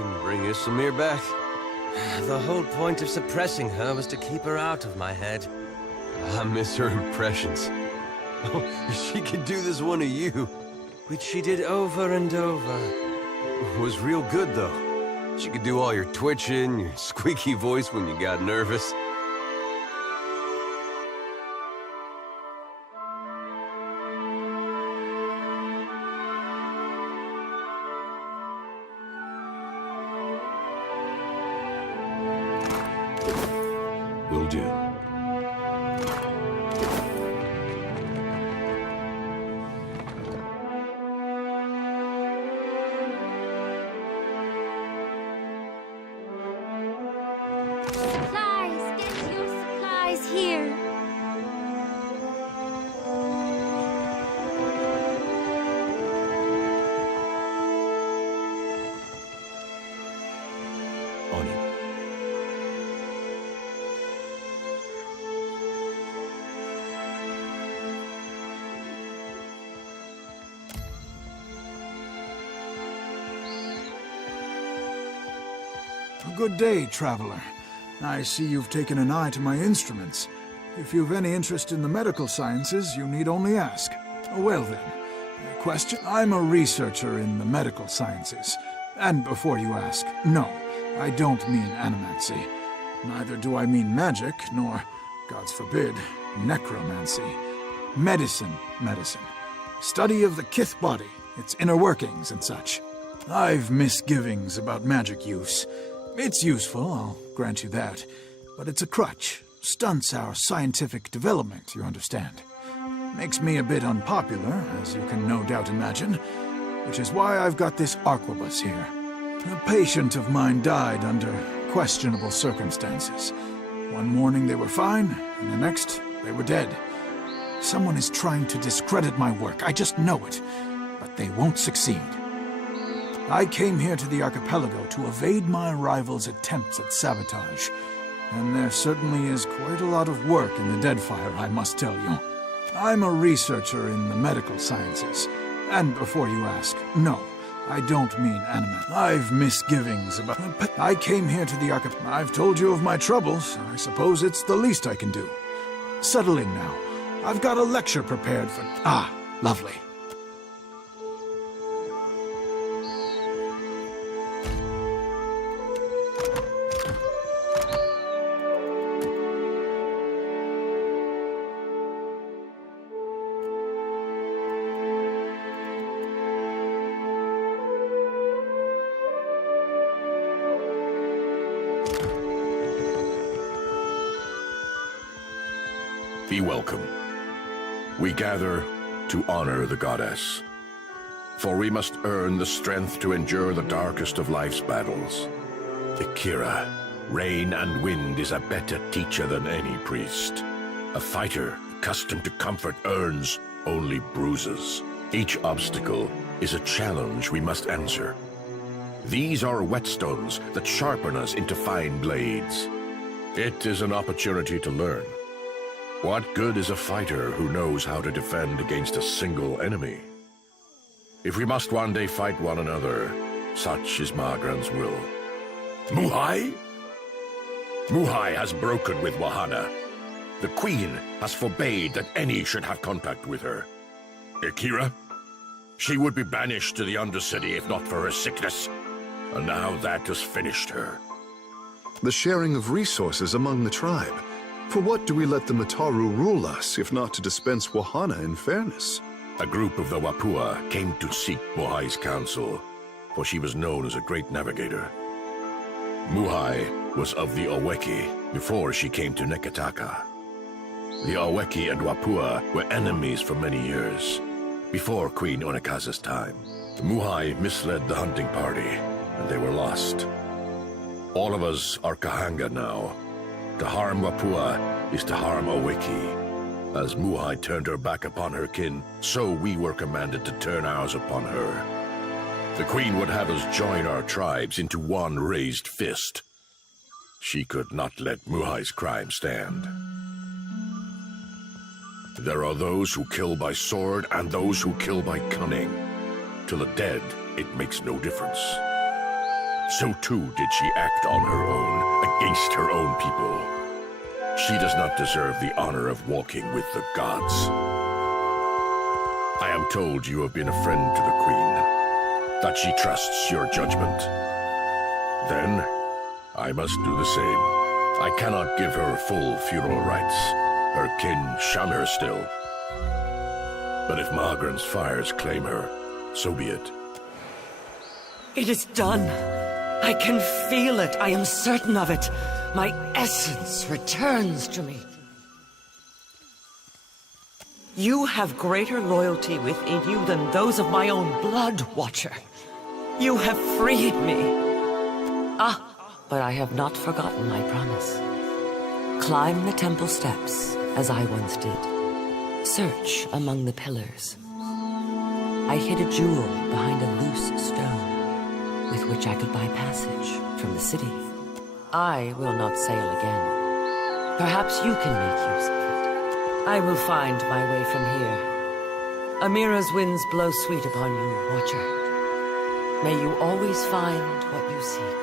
can bring Issamir back. The whole point of suppressing her was to keep her out of my head. I miss her impressions. Oh, she could do this one of you. Which she did over and over. It was real good, though. She could do all your twitching, your squeaky voice when you got nervous. Will do. Supplies! Get your supplies here! On it. Good day, traveler. I see you've taken an eye to my instruments. If you've any interest in the medical sciences, you need only ask. Well then, question? I'm a researcher in the medical sciences. And before you ask, no, I don't mean animancy. Neither do I mean magic, nor, gods forbid, necromancy. Medicine. Study of the Kith body, its inner workings and such. I've misgivings about magic use. It's useful, I'll grant you that, but it's a crutch. Stunts our scientific development, you understand. Makes me a bit unpopular, as you can no doubt imagine, which is why I've got this arquebus here. A patient of mine died under questionable circumstances. One morning they were fine, and the next they were dead. Someone is trying to discredit my work, I just know it, but they won't succeed. I came here to the archipelago to evade my rival's attempts at sabotage, and there certainly is quite a lot of work in the Deadfire, I must tell you. I'm a researcher in the medical sciences, and before you ask, no, I don't mean animate. I've misgivings about... I came here to the archipelago. I've told you of my troubles. I suppose it's the least I can do. Settle in now. I've got a lecture prepared for... Ah, lovely. Be welcome. We gather to honor the goddess, for we must earn the strength to endure the darkest of life's battles. Ikira, rain and wind, is a better teacher than any priest. A fighter accustomed to comfort earns only bruises. Each obstacle is a challenge we must answer. These are whetstones that sharpen us into fine blades. It is an opportunity to learn. What good is a fighter who knows how to defend against a single enemy? If we must one day fight one another, such is Magran's will. Muhai? Muhai has broken with Wahana. The Queen has forbade that any should have contact with her. Ikira? She would be banished to the Undercity if not for her sickness. And now that has finished her. The sharing of resources among the tribe. For what do we let the Mataru rule us, if not to dispense Wahana in fairness? A group of the Wapua came to seek Muhai's counsel, for she was known as a great navigator. Muhai was of the Oweki before she came to Neketaka. The Oweki and Wapua were enemies for many years, before Queen Onekaza's time. Muhai misled the hunting party, and they were lost. All of us are Kahanga now. To harm Wapua is to harm Oweki. As Muhai turned her back upon her kin, so we were commanded to turn ours upon her. The Queen would have us join our tribes into one raised fist. She could not let Muhai's crime stand. There are those who kill by sword and those who kill by cunning. To the dead, it makes no difference. so too did she act on her own, against her own people. She does not deserve the honor of walking with the gods. I am told you have been a friend to the Queen, that she trusts your judgment. Then, I must do the same. I cannot give her full funeral rites. Her kin shun her still. But if Magran's fires claim her, so be it. It is done. I can feel it. I am certain of it. My essence returns to me. You have greater loyalty within you than those of my own blood, Watcher. You have freed me. But I have not forgotten my promise. Climb the temple steps, as I once did. Search among the pillars. I hid a jewel behind a loose stone, with which I could buy passage from the city. I will not sail again. Perhaps you can make use of it. I will find my way from here. Amira's winds blow sweet upon you, Watcher. May you always find what you seek.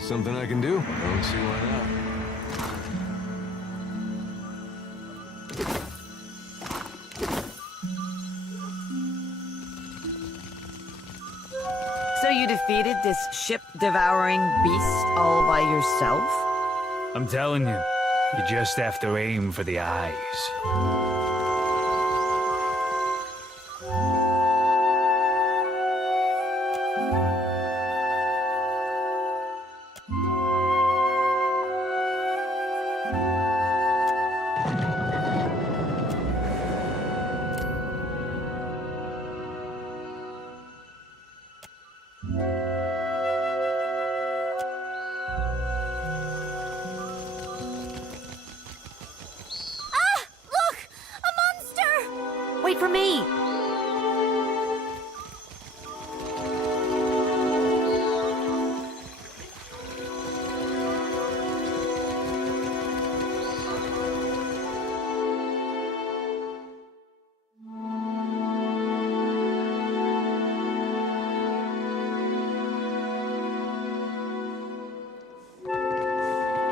Something I can do? I don't see why not. So you defeated this ship-devouring beast all by yourself? I'm telling you, you just have to aim for the eyes. Wait for me!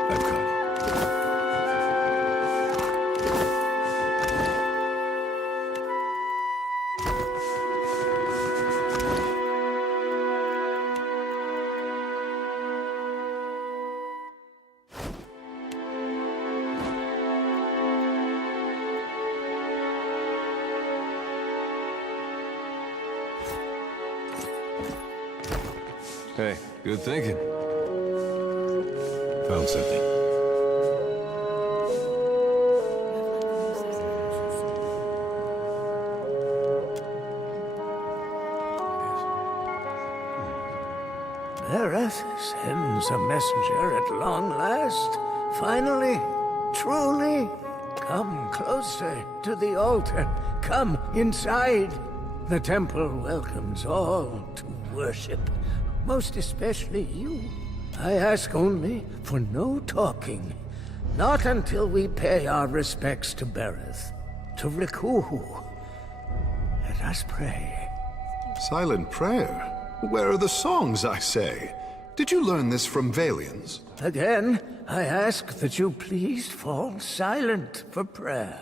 I've come. Hey, good thinking. Found something. Bereth sends a messenger at long last. Finally, truly. Come closer to the altar. Come inside. The temple welcomes all to worship, most especially you. I ask only for no talking. Not until we pay our respects to Bereth, to Rikuhu. Let us pray. Silent prayer? Where are the songs, I say? Did you learn this from Valians? Again, I ask that you please fall silent for prayer.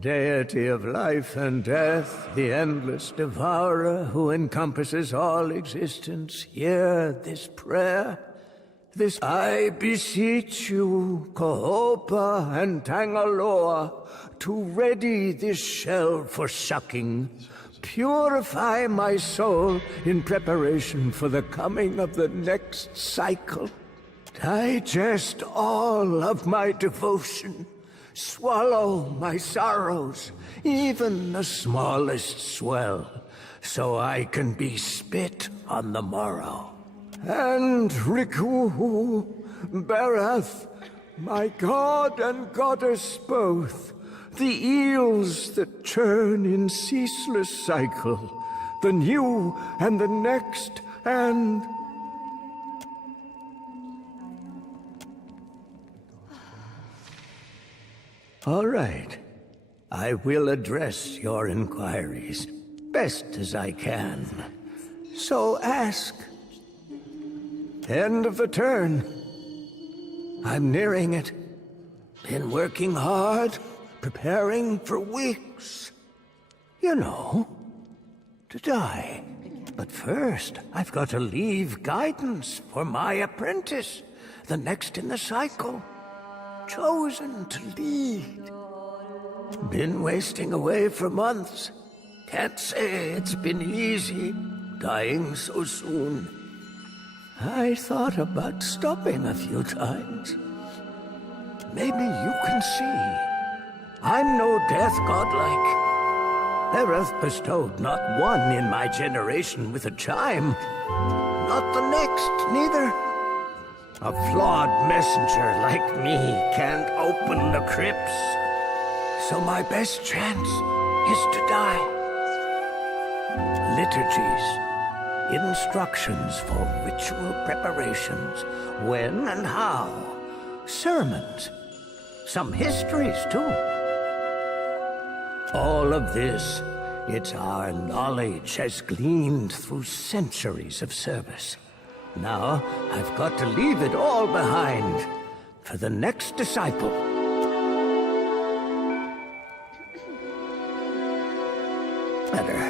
Deity of life and death, the endless devourer who encompasses all existence, hear this prayer. This I beseech you, Kohopa and Tangaloa, to ready this shell for sucking. Purify my soul in preparation for the coming of the next cycle. Digest all of my devotion. Swallow my sorrows, even the smallest swell, so I can be spit on the morrow. And Riku, Berath, my god and goddess both, the eels that churn in ceaseless cycle, the new and the next, and... All right. I will address your inquiries, best as I can. So ask. End of the turn. I'm nearing it. Been working hard, preparing for weeks. You know, to die. But first, I've got to leave guidance for my apprentice, the next in the cycle. Chosen to lead. Been wasting away for months. Can't say it's been easy, dying so soon. I thought about stopping a few times. Maybe you can see. I'm no death godlike. Berath bestowed not one in my generation with a chime. Not the next, neither. A flawed messenger like me can't open the crypts. So my best chance is to die. Liturgies, instructions for ritual preparations, when and how, sermons, some histories too. All of this, it's our knowledge has gleaned through centuries of service. Now, I've got to leave it all behind for the next disciple. Better.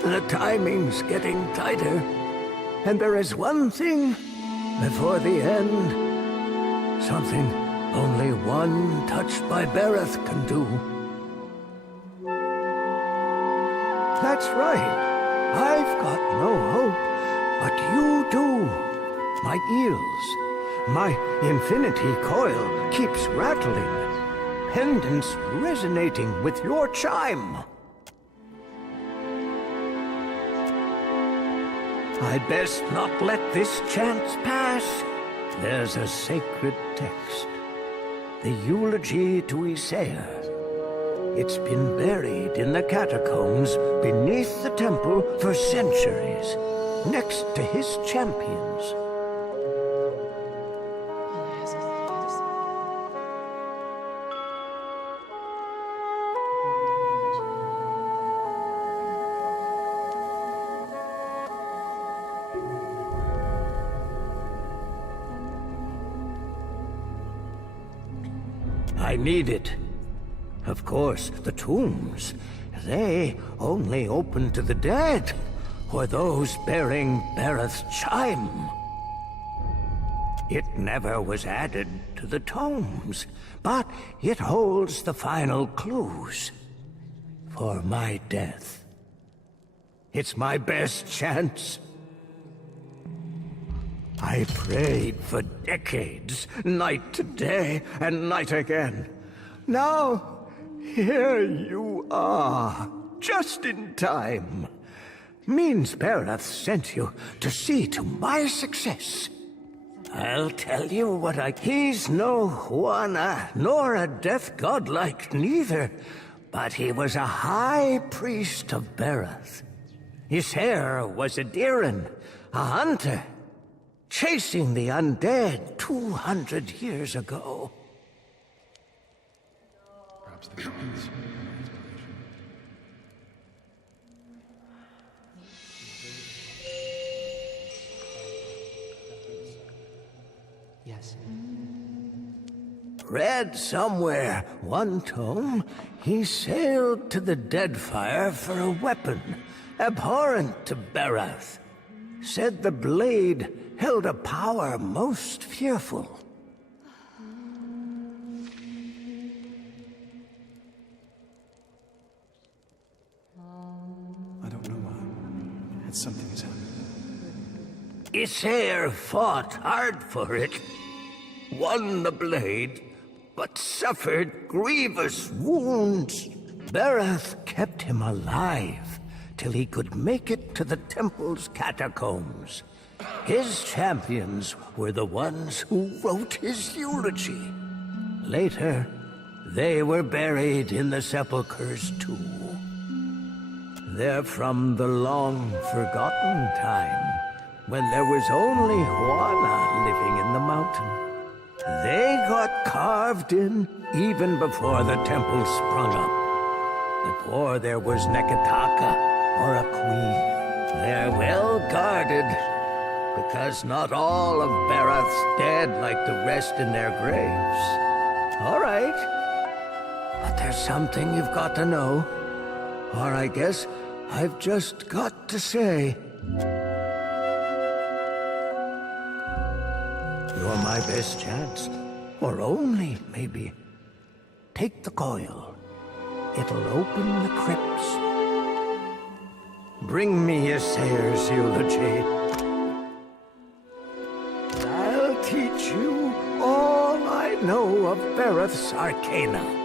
The timing's getting tighter. And there is one thing before the end. Something only one touched by Berath can do. That's right. I've got no hope. But you do. My eels, my infinity coil keeps rattling. Pendants resonating with your chime. I'd best not let this chance pass. There's a sacred text. The eulogy to Isaiah. It's been buried in the catacombs beneath the temple for centuries. Next to his champions. I need it. Of course, the tombs, they only open to the dead. Or those bearing Berath's chime. It never was added to the tomes, but it holds the final clues for my death. It's my best chance. I prayed for decades, night to day and night again. Now, here you are, just in time. Means Berath sent you to see to my success. I'll tell you what he's no Juana, nor a death godlike neither, but he was a high priest of Berath. His hair was a Diran, a hunter, chasing the undead 200 years ago. Perhaps the gods. Yes. read somewhere one tome he sailed to the Deadfire for a weapon abhorrent to Berath. Said the blade held a power most fearful. I don't know why. Something has happened. Issair fought hard for it, won the blade, but suffered grievous wounds. Berath kept him alive till he could make it to the temple's catacombs. His champions were the ones who wrote his eulogy. Later, they were buried in the sepulchres too. They're from the long-forgotten time, when there was only Juana living in the mountain. They got carved in even before the temple sprung up. Before there was Nekataka or a queen. They're well guarded, because not all of Berath's dead like the rest in their graves. All right. But there's something you've got to know. Or I guess I've just got to say. You're my best chance. Or only, maybe. Take the coil. It'll open the crypts. Bring me Issair's eulogy. I'll teach you all I know of Berath's arcana.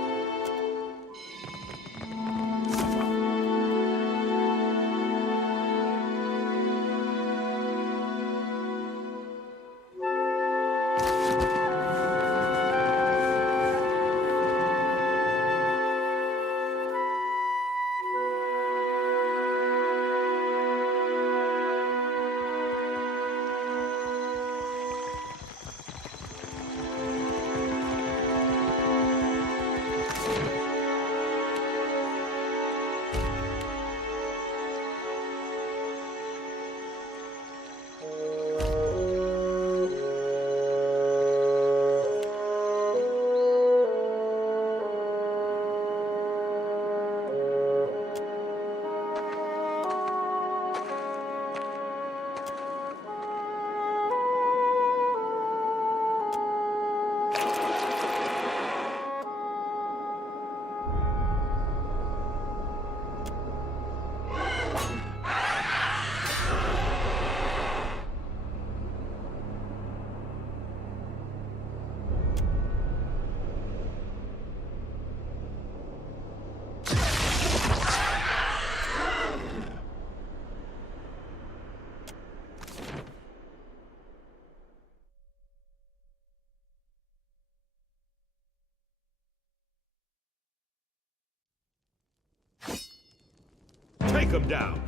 Take him down!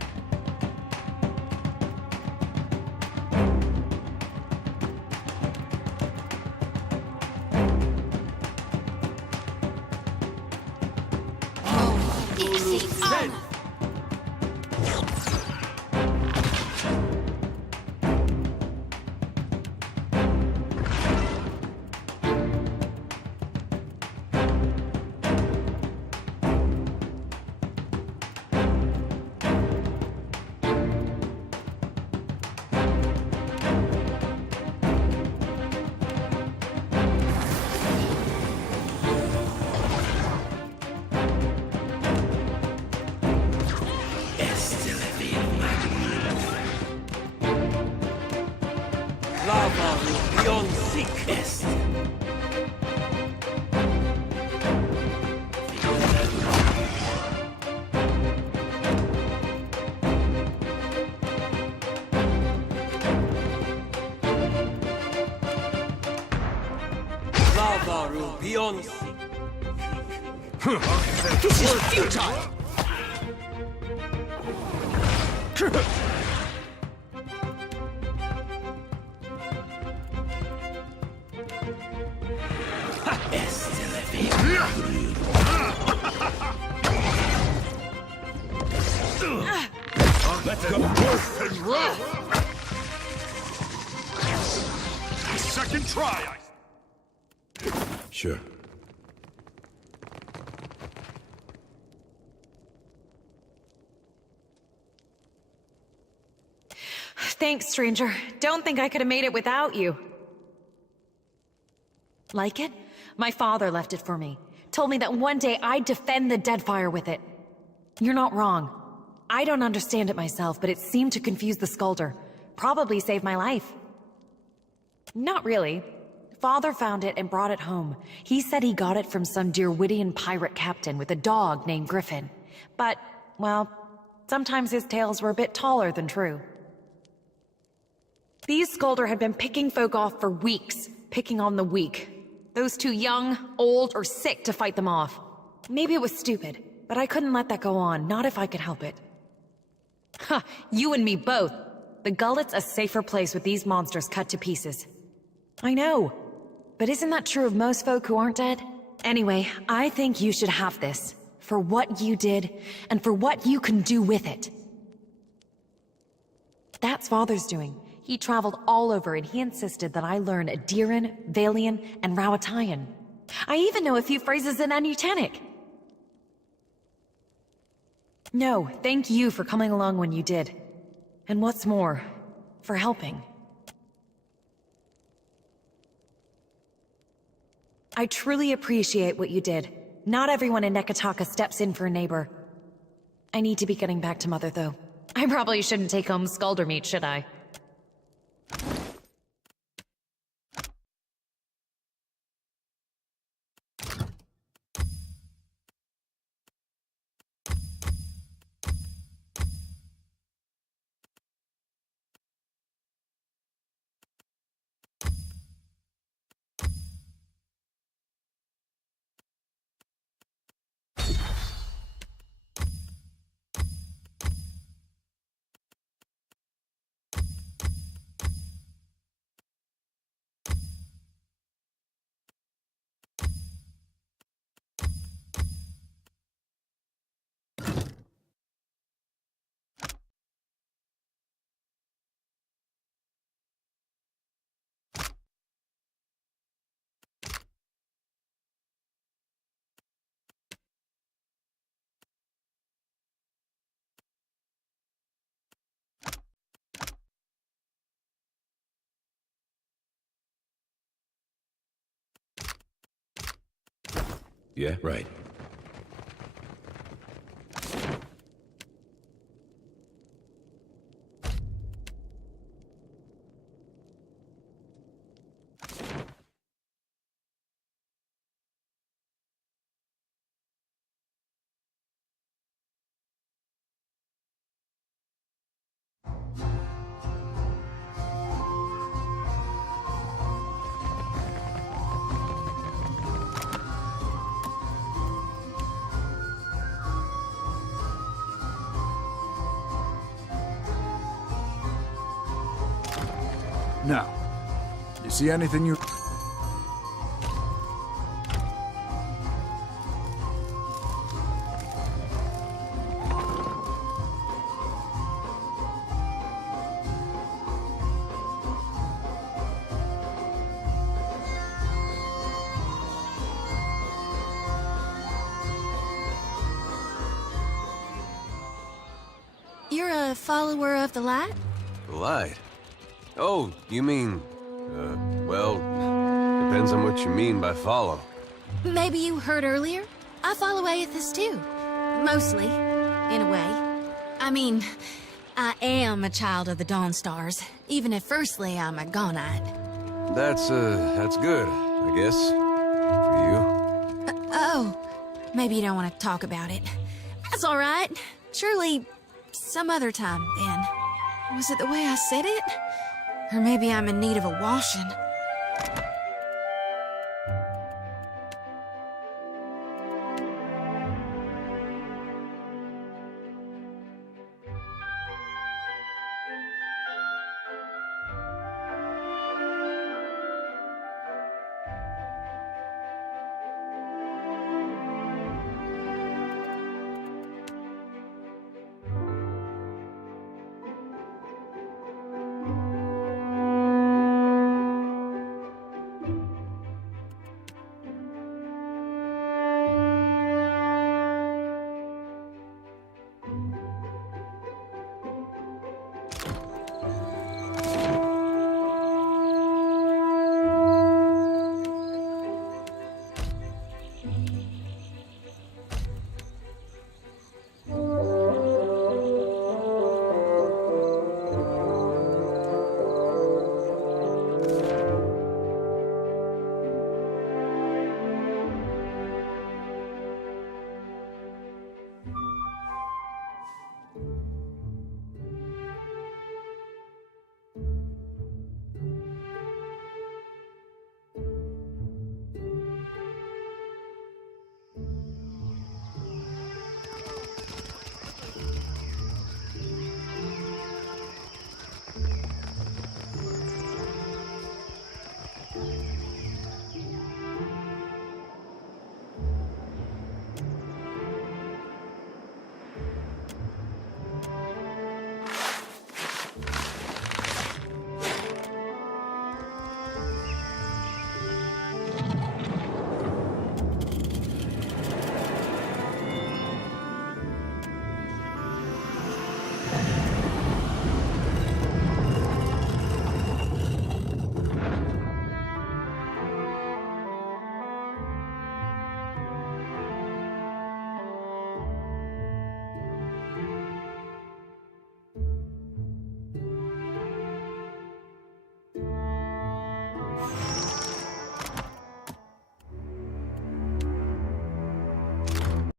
Beyond. This is futile! Let's go and roll! Second try! Sure. Thanks, stranger. Don't think I could have made it without you. Like it? My father left it for me. Told me that one day I'd defend the Deadfire with it. You're not wrong. I don't understand it myself, but it seemed to confuse the Skulder. Probably saved my life. Not really. Father found it and brought it home. He said he got it from some Dirwidian pirate captain with a dog named Griffin. But, well, sometimes his tales were a bit taller than true. These Skulder had been picking folk off for weeks, picking on the weak. Those too young, old, or sick to fight them off. Maybe it was stupid, but I couldn't let that go on, not if I could help it. Ha! You and me both! The Gullet's a safer place with these monsters cut to pieces. I know, but isn't that true of most folk who aren't dead? Anyway, I think you should have this. For what you did, and for what you can do with it. That's Father's doing. He traveled all over and he insisted that I learn Adiran, Valian, and Rowatayan. I even know a few phrases in Anutanic. No, thank you for coming along when you did. And what's more, for helping. I truly appreciate what you did. Not everyone in Nekataka steps in for a neighbor. I need to be getting back to Mother, though. I probably shouldn't take home Skulder meat, should I? Yeah, right. Now, you see anything you... You're a follower of the light? Light? Oh, you mean... well, depends on what you mean by follow. Maybe you heard earlier? I follow Aethys too. Mostly, in a way. I mean, I am a child of the Dawnstars, even if firstly I'm a Gaunite. That's good, I guess. For you. Oh, maybe you don't want to talk about it. That's all right. Surely, some other time, then. Was it the way I said it? Or maybe I'm in need of a washing.